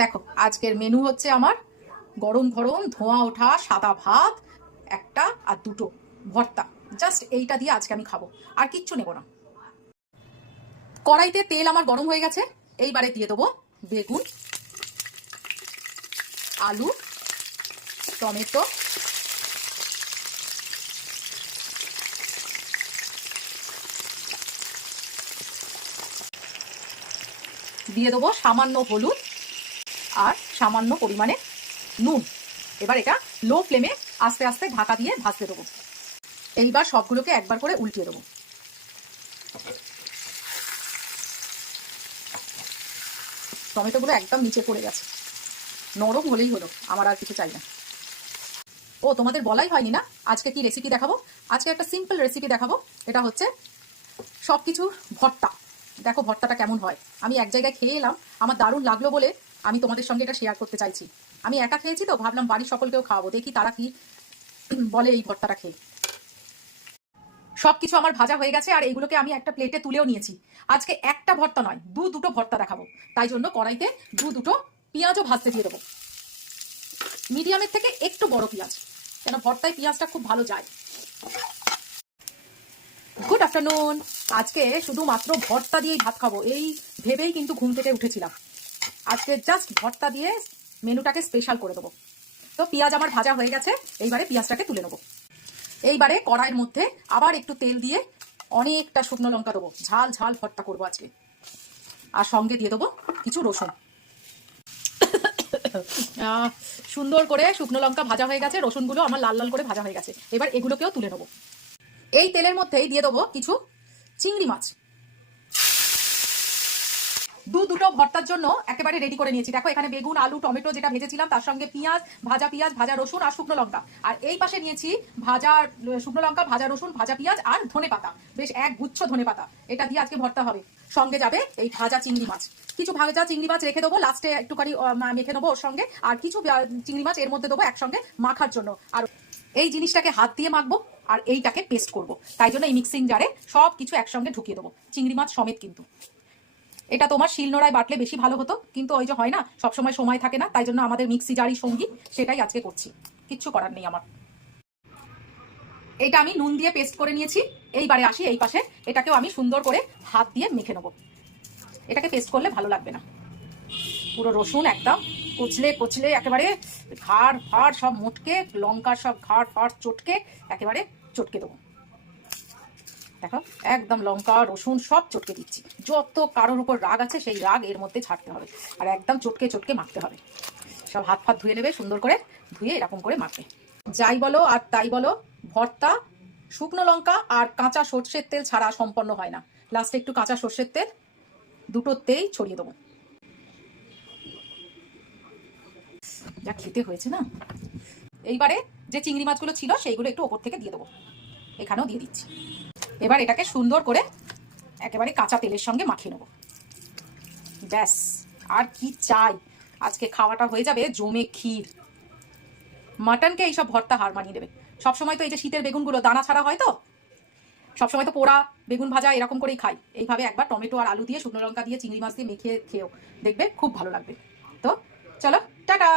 দেখো আজকের মেনু হচ্ছে আমার গরম গরম ধোঁয়া ওঠা সাদা ভাত, একটা আর দুটো ভর্তা। জাস্ট এইটা দিয়ে আজকে আমি খাবো, আর কিচ্ছু নেব না। কড়াইতে তেল আমার গরম হয়ে গেছে। এইবারে দিয়ে দেবো বেগুন, আলু, টমেটো, দিয়ে দেবো সামান্য হলুদ আর সামান্য পরিমাণে নুন। এবার এটা লো ফ্লেমে আস্তে আস্তে ঢাকা দিয়ে ভাজতে দেবো। এইবার সবগুলোকে একবার করে উল্টিয়ে দেবো। টমেটোগুলো একদম নিচে পড়ে গেছে, নরম হলেই হলো, আমার আর কিছু চাই না। ও তোমাদের বলাই হয়নি না আজকে কি রেসিপি দেখাবো। আজকে একটা সিম্পল রেসিপি দেখাবো। এটা হচ্ছে সবকিছু ভর্তা। দেখো ভর্তাটা কেমন হয়। আমি এক জায়গায় খেয়ে এলাম, আমার দারুণ লাগলো বলে আমি তোমাদের সঙ্গে এটা শেয়ার করতে চাইছি। আমি একা খেয়েছি তো ভাবলাম বাড়ির সকলকেও খাওয়াবো, দেখি তারা কি বলে এই ভর্তাটা খেয়ে। সবকিছু আমার ভাজা হয়ে গেছে আর এইগুলোকে আমি একটা প্লেটে তুলেও নিয়েছি। আজকে একটা ভর্তা নয়, দুটো ভর্তা দেখাবো। তাই জন্য কড়াইতে দুটো পেঁয়াজও ভাজতে দিয়ে দেবো। মিডিয়ামের থেকে একটু বড় পেঁয়াজ, কেন ভর্তায় পেঁয়াজটা খুব ভালো যায়। Good afternoon. আজকে শুধুমাত্র ভর্তা দিয়েই ভাত খাবো এই ভেবেই কিন্তু ঘুম থেকে উঠেছিলাম। আজকে জাস্ট ভর্তা দিয়ে মেনুটাকে স্পেশাল করে দেবো। তো পেঁয়াজ আমার ভাজা হয়ে গেছে, এইবারে পেঁয়াজটাকে তুলে নেবো। এইবারে কড়াইয়ের মধ্যে আবার একটু তেল দিয়ে অনেকটা শুকনো লঙ্কা দেবো। ঝাল ঝাল ভর্তা করবো আজকে। আর সঙ্গে দিয়ে দেবো কিছু রসুন। সুন্দর করে শুকনো লঙ্কা ভাজা হয়ে গেছে, রসুনগুলো আমার লাল লাল করে ভাজা হয়ে গেছে। এবার এগুলোকেও তুলে নেবো। এই তেলের মধ্যেই দিয়ে দেবো কিছু চিংড়ি মাছ। দুটো ভর্তার জন্য একেবারে রেডি করে নিয়েছি। দেখো এখানে বেগুন, আলু, টমেটো যেটা ভেজেছিলাম, তার সঙ্গে পেঁয়াজ, ভাজা রসুন আর শুকনো লঙ্কা। আর এই পাশে নিয়েছি ভাজা শুকনো লঙ্কা, ভাজা রসুন, ভাজা পেঁয়াজ আর ধনে পাতা, বেশ এক গুচ্ছ ধনে পাতা। এটা দিয়ে আজকে ভর্তা হবে। সঙ্গে যাবে এই ভাজা চিংড়ি মাছ। কিছু ভাজা চিংড়ি মাছ রেখে দেবো, লাস্টে একটুখানি মেখে নেবো ওর সঙ্গে। আর কিছু চিংড়ি মাছ এর মধ্যে দেবো একসঙ্গে মাখার জন্য। আর এই জিনিসটাকে হাত দিয়ে মাখবো আর এইটাকে পেস্ট করব। তাই জন্য এই মিক্সিং জারে সব কিছু একসঙ্গে ঢুকিয়ে দেবো, চিংড়ি মাছ সমেত। কিন্তু এটা তোমার শিলনোড়ায় বাটলে বেশি ভালো হতো, কিন্তু ওই যে হয় না, সবসময় সময় থাকে না, তাই জন্য আমাদের মিক্সি জারই সঙ্গী। সেটাই আজকে করছি, কিচ্ছু করার নেই আমার। এইটা আমি নুন দিয়ে পেস্ট করে নিয়েছি। এইবারে আসি এই পাশে, এটাকেও আমি সুন্দর করে হাত দিয়ে মেখে নেবো। এটাকে পেস্ট করলে ভালো লাগবে না। পুরো রসুন একদম কুচলে কুচলে একেবারে ঘাড় ফাড় সব মোটকে, লঙ্কার সব ঘাড় ফাড় চটকে একেবারে চটকে দেবো। দেখো একদম লঙ্কা রসুন সব চটকে দিচ্ছি। যত কারোর উপর রাগ আছে সেই রাগ এর মধ্যে ছাড়তে হবে, আর একদম চটকে চটকে মাখতে হবে। সব হাত ফাত ধুয়ে নেবে, সুন্দর করে ধুয়ে এরকম করে মাখবে। যাই বলো আর তাই বলো, ভর্তা শুকনো লঙ্কা আর কাঁচা সর্ষের তেল ছাড়া সম্পন্ন হয় না। লাস্টে একটু কাঁচা সর্ষের তেল দুটোতেই ছড়িয়ে দেবো। যা খেতে হয়েছে না। এইবারে যে চিংড়ি মাছগুলো ছিল সেইগুলো একটু ওপর থেকে দিয়ে দেবো, এখানেও দিয়ে দিচ্ছি। এবার এটাকে সুন্দর করে একেবারে কাঁচা তেলের সঙ্গে মাখিয়ে নেবো। ব্যাস, আর কি চাই। আজকে খাওয়াটা হয়ে যাবে জমে ক্ষীর। মাটনকে এইসব ভর্তা হার মানিয়ে দেবে। সবসময় তো এই যে শীতের বেগুনগুলো দানা ছাড়া হয়, তো সবসময় তো পোড়া বেগুন ভাজা এরকম করেই খাই। এইভাবে একবার টমেটো আর আলু দিয়ে শুকনো লঙ্কা দিয়ে চিংড়ি মাছ দিয়ে মেখে খেয়েও দেখবে, খুব ভালো লাগবে। তো চলো টাটা।